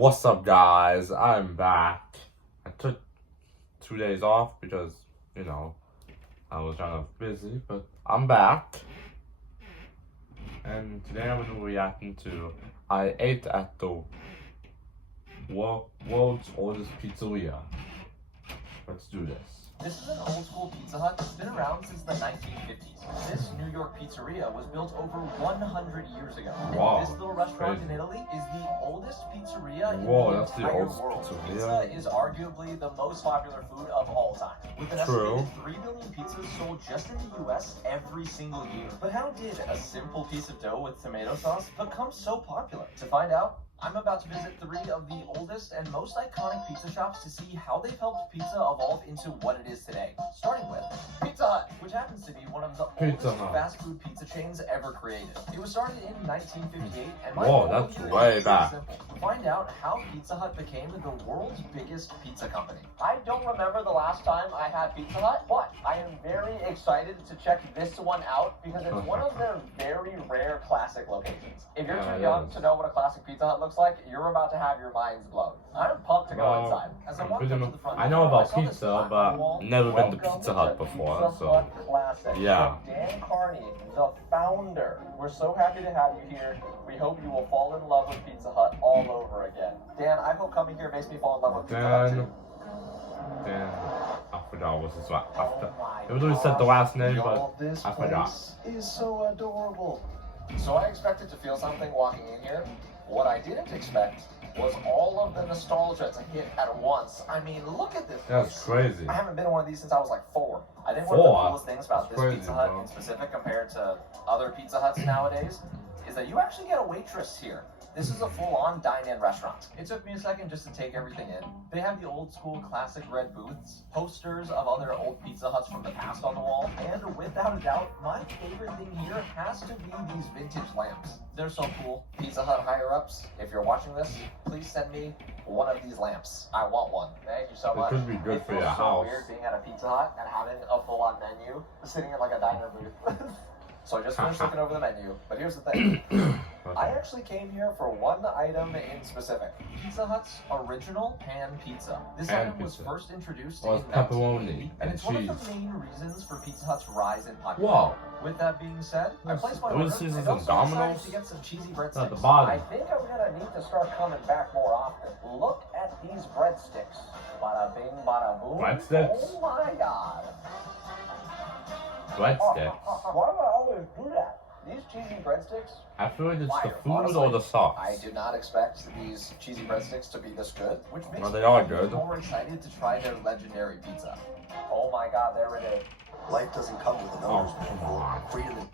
What's up, guys? I'm back. I took 2 days off because, I was kind of busy, but I'm back. And today I'm going to be reacting to I ate at the world's oldest pizzeria. Let's do this. This is an old school Pizza Hut that's been around since the 1950s. This New York pizzeria was built over 100 years ago. Wow. And this little restaurant in Italy is the oldest pizzeria in the That's the entire oldest world. pizzeria. Pizza is arguably the most popular food of all time. With an estimated 3 billion pizzas sold just in the US every single year. But how did a simple piece of dough with tomato sauce become so popular? To find out, I'm about to visit 3 of the oldest and most iconic pizza shops to see how they've helped pizza evolve into what it is today. Starting with Pizza Hut, which happens to be one of the oldest fast food pizza chains ever created. It was started in 1958 and my goal that's here way is back. simple. Find out how Pizza Hut became the world's biggest pizza company. I don't remember the last time I had Pizza Hut, but I am very excited to check this one out because it's one of their very rare classic locations. If you're too young to know what a classic Pizza Hut looks like, you're about to have your minds blown. I'm pumped to go inside. As I walked up to the front I know door, about pizza, but never been to Pizza Hut before, so Classic. yeah. Dan Carney, the founder. We're so happy to have you here. We hope you will fall in love with Pizza Hut all over again. Dan, I hope coming here makes me fall in love with Pizza Hut too. Dan, I forgot what's his last. It was always said the last name, but I forgot. This is so adorable. So I expected to feel something walking in here. What I didn't expect was all of the nostalgia to hit at once. I mean, look at this. That's crazy. I haven't been to one of these since I was like 4. I think one of the coolest things about this Pizza Hut in specific compared to other Pizza Huts nowadays is that you actually get a waitress here. This is a full-on dine-in restaurant. It took me a second just to take everything in. They have the old-school classic red booths, posters of other old Pizza Huts from the past on the wall, and without a doubt, my favorite thing here has to be these vintage lamps. They're so cool. Pizza Hut higher-ups, if you're watching this, please send me one of these lamps. I want one. Thank you so much. It could be good for your house. It feels so weird being at a Pizza Hut and having a full-on menu, sitting in like a diner booth. So I just finished looking over the menu, but here's the thing. I actually came here for one item in specific. Pizza Hut's original pan pizza. This item was first introduced in pepperoni and it's cheese. one of the main reasons for Pizza Hut's rise in popularity. Whoa. With that being said, I placed my order and Seasons also and Domino's decided to get some cheesy breadsticks. at the bottom. I think I'm gonna need to start coming back more often. Look at these breadsticks. Bada bing, bada boom. Breadsticks? Oh my god. Breadsticks. Why do I always do that? These cheesy breadsticks. I feel like it's the Fire. food Honestly, or the sauce. I did not expect these cheesy breadsticks to be this good, which makes Well, they me are even good. more excited to try their legendary pizza. Oh my god, there it is. Life doesn't come with an owner's manual. Freedom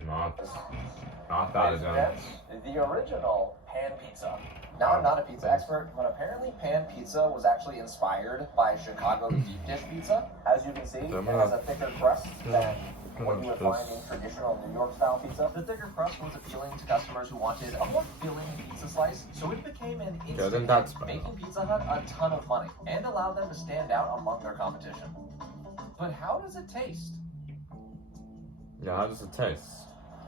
and Not that again. That's the original pan pizza. Now, I'm not a pizza expert, but apparently pan pizza was actually inspired by Chicago deep dish pizza. As you can see, it has a thicker crust than what you would find in traditional New York style pizza. The thicker crust was appealing to customers who wanted a more filling pizza slice, so it became an instant hit, making Pizza Hut a ton of money and allowed them to stand out among their competition. But how does it taste? Yeah, how does it taste?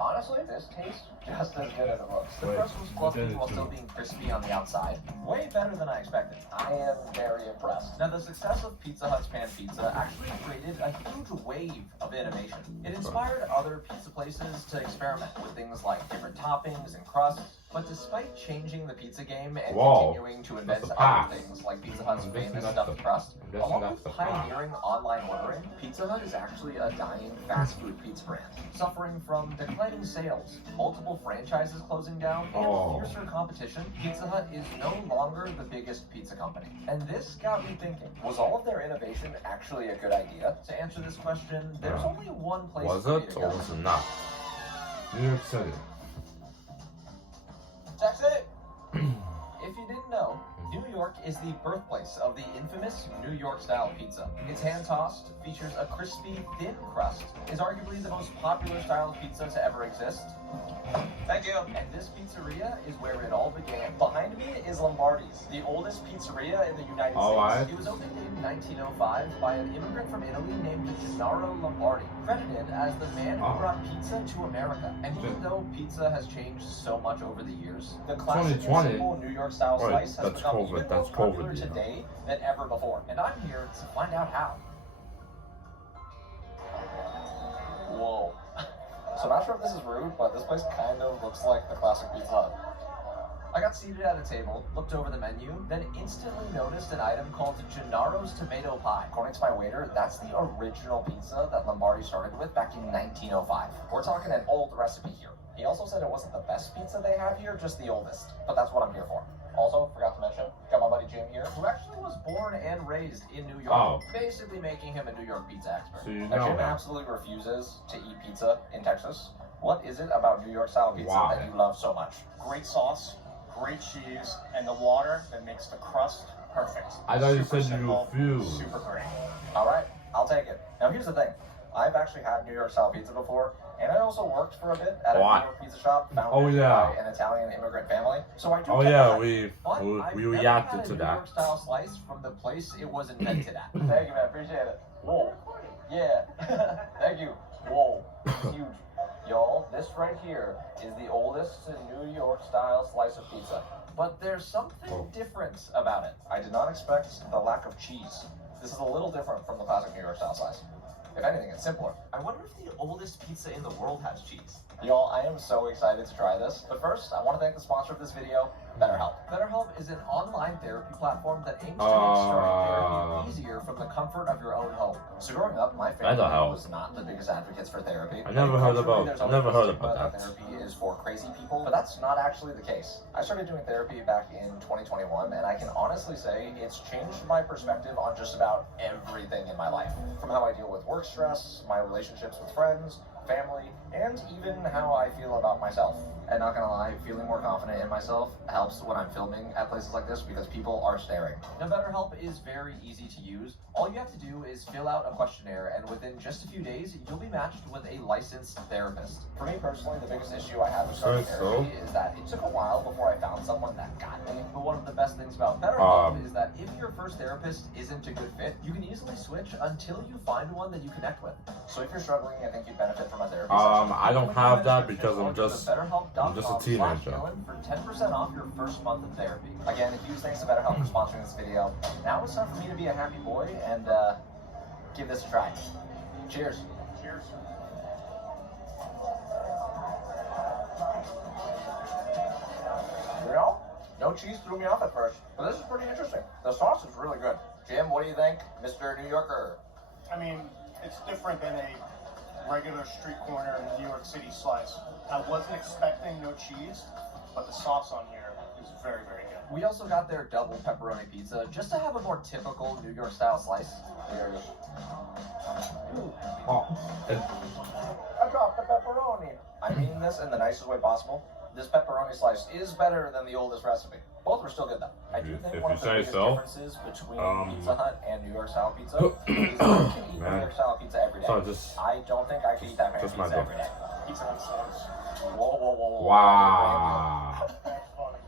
Honestly, this tastes just as good as it looks. The crust was fluffy while still being crispy on the outside. Way better than I expected. I am very impressed. Now, the success of Pizza Hut's pan pizza actually created a huge wave of innovation. It inspired other pizza places to experiment with things like different toppings and crusts. But despite changing the pizza game and continuing to invent other things like Pizza Hut's famous stuffed crust, along with pioneering online ordering, Pizza Hut is actually a dying fast food pizza brand, suffering from declining sales, multiple franchises closing down, and fiercer competition. Pizza Hut is no longer the biggest pizza company. And this got me thinking, was all of their innovation actually a good idea? To answer this question, there's only one place for me to go. Was it or was it not? New York City. That's it! If you didn't know, New York is the birthplace of the infamous New York style pizza. It's hand-tossed, features a crispy, thin crust, is arguably the most popular style of pizza to ever exist. Thank you. And this pizzeria is where it all began. Behind me is Lombardi's, the oldest pizzeria in the United States. It was opened in 1905 by an immigrant from Italy named Gennaro Lombardi, credited as the man who brought pizza to America. And even though pizza has changed so much over the years, the classic and simple New York style slice has become even more popular today than ever before. And I'm here to find out how. Whoa. So not sure if this is rude, but this place kind of looks like the classic Pizza Hut. I got seated at a table, looked over the menu, then instantly noticed an item called Gennaro's Tomato Pie. According to my waiter, that's the original pizza that Lombardi started with back in 1905. We're talking an old recipe here. He also said it wasn't the best pizza they have here, just the oldest. But that's what I'm here for. Also, forgot to mention, got my buddy Jim here, who actually was born and raised in New York, basically making him a New York pizza expert. So now, Jim absolutely refuses to eat pizza in Texas. What is it about New York style pizza that you love so much? Great sauce, great cheese, and the water that makes the crust perfect. I thought you said you refused. Super great. All right, I'll take it. Now here's the thing. I've actually had New York style pizza before, and I also worked for a bit at a New York pizza shop founded by an Italian immigrant family. So I do we reacted to that. New York style slice from the place it was invented at. Thank you, man. Appreciate it. Whoa. Yeah. Thank you. Whoa. Huge. Y'all, this right here is the oldest New York style slice of pizza. But there's something different about it. I did not expect the lack of cheese. This is a little different from the classic New York style slice. If anything, it's simpler. I wonder if the oldest pizza in the world has cheese. Y'all, I am so excited to try this. But first, I want to thank the sponsor of this video, BetterHelp. BetterHelp is an online therapy platform that aims to make starting therapy easier from the comfort of your own home. So growing up, my family was not the biggest advocates for therapy. I never heard about that. Therapy is for crazy people, but that's not actually the case. I started doing therapy back in 2021, and I can honestly say it's changed my perspective on just about everything in my life. From how I deal with work stress, my relationships with friends, family, and even how I feel about myself. And not gonna lie, feeling more confident in myself helps when I'm filming at places like this because people are staring. Now, BetterHelp is very easy to use. All you have to do is fill out a questionnaire, and within just a few days, you'll be matched with a licensed therapist. For me personally, the biggest issue I have with starting therapy is that it took a while before I found someone that got me. But one of the best things about BetterHelp is that if your first therapist isn't a good fit, you can easily switch until you find one that you connect with. So if you're struggling, I think you'd benefit from a therapy session. I don't have that because I'm just a teenager. For 10% off your first month of therapy. Again, a huge thanks to BetterHelp for sponsoring this video. Now it's time for me to be a happy boy and give this a try. Cheers. Cheers. You know, no cheese threw me off at first, but this is pretty interesting. The sauce is really good. Jim, what do you think, Mr. New Yorker? I mean, it's different than a regular street corner New York City slice. I wasn't expecting no cheese, but the sauce on here is very, very good. We also got their double pepperoni pizza just to have a more typical New York style slice. Here it is. I dropped the pepperoni. I mean this in the nicest way possible. This pepperoni slice is better than the oldest recipe. Both were still good though. I do think one of the biggest differences between Pizza Hut and New York style pizza is that you can eat New York style pizza every day. I don't think I could eat that kind of pizza every day. Pizza Hut sauce. Whoa, whoa, whoa, whoa. Wow. That's funny.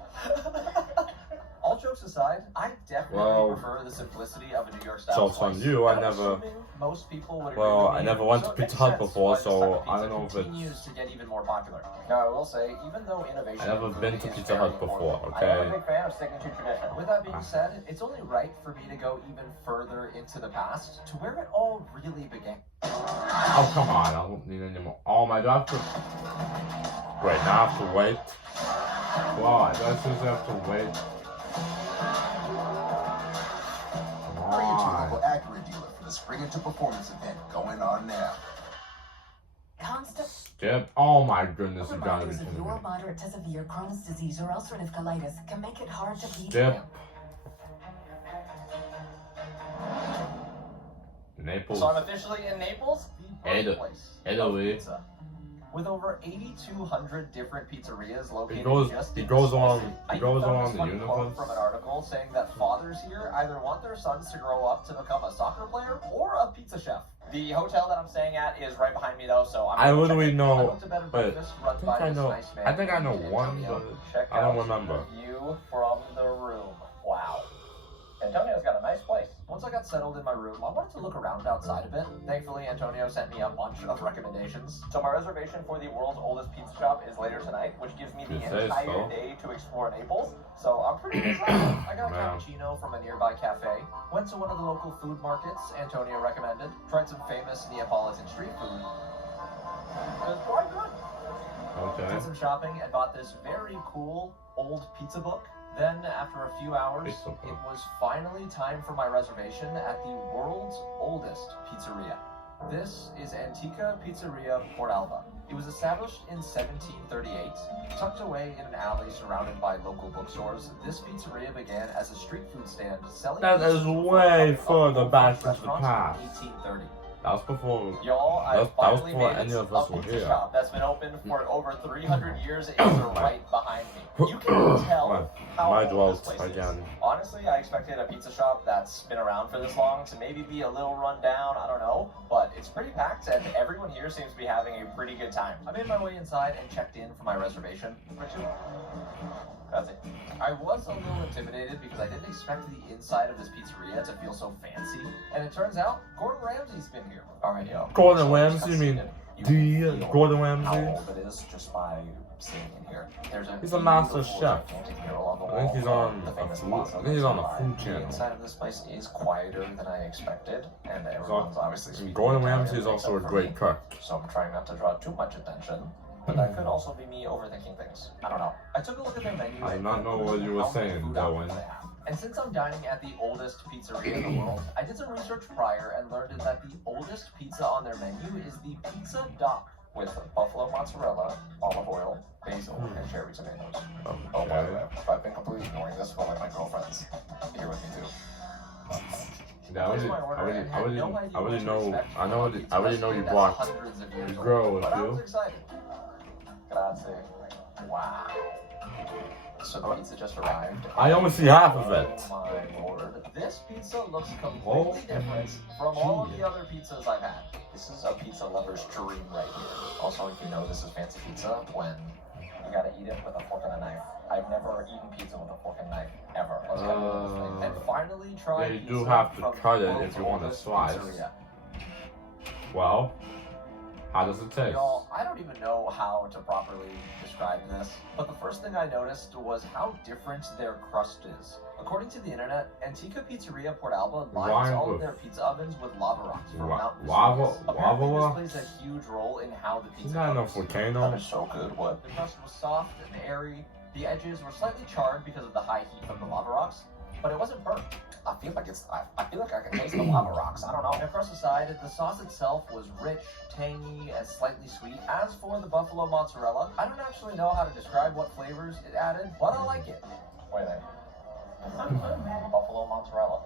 All jokes aside, I definitely prefer the simplicity of a New York style So it's slice. on you. I never. Most people would I never went to Pizza Hut before, so I don't know if continues to get even more popular. Now, I will say, even though innovation. I never been to Pizza Hut before. I'm a big fan of sticking to tradition. With that being said, it's only right for me to go even further into the past to where it all really began. Oh, come on. I don't need any more. Oh my god. Wait, now I have to wait. Wow, I just have to wait. Bring it to your local Acura dealer for the Spring Into Performance event going on now. Skip. Oh my goodness, you gotta be Reminders of kidding me. your moderate to severe Crohn's disease or ulcerative colitis can make it hard to beat Skip. them. Naples. So I'm officially in Naples, the birthplace of pizza. With over 8,200 different pizzerias located just in this city. I even found this funny quote from an article saying that fathers here either want their sons to grow up to become a soccer player or a pizza chef. The hotel that I'm staying at is right behind me though, so I literally know, but I think I know one, but I don't remember. View from got settled in my room, I wanted to look around outside a bit. Thankfully, Antonio sent me a bunch of recommendations. So my reservation for the world's oldest pizza shop is later tonight, which gives me the entire day to explore Naples. So I'm pretty excited. I got a cappuccino from a nearby cafe, went to one of the local food markets Antonio recommended, tried some famous Neapolitan street food. It was quite good. Okay. Did some shopping and bought this very cool old pizza book. Then, after a few hours, it was finally time for my reservation at the world's oldest pizzeria. This is Antica Pizzeria Portalba. It was established in 1738. Tucked away in an alley surrounded by local bookstores, this pizzeria began as a street food stand selling. That is way further back into the past. 1830. That was before. Y'all, that was before any of us were here. Shop that's been open for over 300 years is right behind me. You can tell how old this place is. Honestly, I expected a pizza shop that's been around for this long to maybe be a little run down. I don't know, but it's pretty packed, and everyone here seems to be having a pretty good time. I made my way inside and checked in for my reservation. I was a little intimidated because I didn't expect the inside of this pizzeria to feel so fancy, and it turns out Gordon Ramsay's been here. Alright, yo. Gordon Ramsay? You mean Gordon Ramsay? How old it is just by sitting in here. He's a master chef. I think he's on a food channel. The inside of this place is quieter than I expected, and everyone's obviously speaking. Gordon Ramsay is also a great cook. So I'm trying not to draw too much attention. But that could also be me overthinking things. I don't know. I took a look at their menu. I did not know what you were saying, Dylan. And since I'm dining at the oldest pizzeria in the world, I did some research prior and learned that the oldest pizza on their menu is the Pizza Doc with buffalo mozzarella, olive oil, basil, and cherry tomatoes. Oh, by the way, I've been completely ignoring this while my girlfriend's here with me too. Yeah, I already know you brought the girl with you. Grazie. Wow. So the pizza just arrived. I only see half of it. Oh my lord. This pizza looks completely different from all of the other pizzas I've had. This is a pizza lover's dream right here. Also, if you know this is fancy pizza, when you gotta eat it with a fork and a knife. I've never eaten pizza with a fork and knife, ever. And finally tried yeah, you do have to cut it if you want to slice. Well, how does it taste? Y'all, I don't even know how to properly describe this, but the first thing I noticed was how different their crust is. According to the internet, Antica Pizzeria Portalba lines all of their pizza ovens with lava rocks from Mount Vesuvius. Apparently this plays a huge role in how the pizza cooks. Volcano. That is so good. What? The crust was soft and airy. The edges were slightly charred because of the high heat from the lava rocks, but it wasn't burnt. I feel like I can taste the lava rocks. I don't know. And crust aside, the sauce itself was rich, tangy, and slightly sweet. As for the buffalo mozzarella, I don't actually know how to describe what flavors it added, but I like it. Wait a minute. Buffalo mozzarella.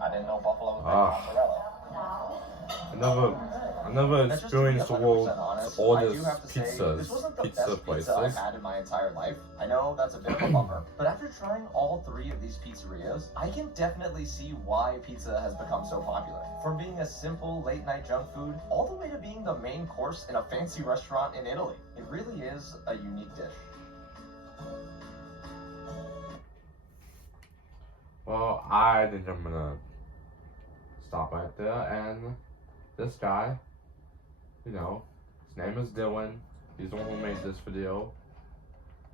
I didn't know buffalo was mozzarella. I never experienced the world's oldest pizza places. I've had in my entire life. I know that's a bit of a bummer, but after trying all three of these pizzerias, I can definitely see why pizza has become so popular. From being a simple late-night junk food, all the way to being the main course in a fancy restaurant in Italy. It really is a unique dish. Well, I think I'm gonna stop right there, and this guy, you know, his name is Dylan. He's the one who made this video,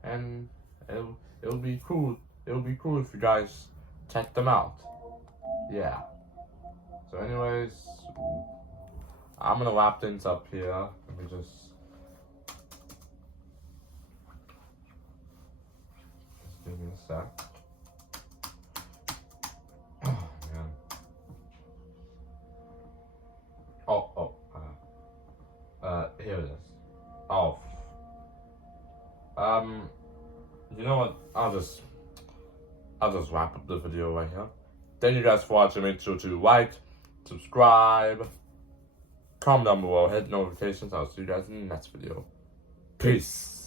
and it'll be cool. It'll be cool if you guys check them out. Yeah. So, anyways, I'm gonna wrap things up here. Let me just give me a sec. Here it is. Oh. You know what? I'll just wrap up the video right here. Thank you guys for watching. Make sure to like, subscribe, comment down below, hit notifications. I'll see you guys in the next video. Peace.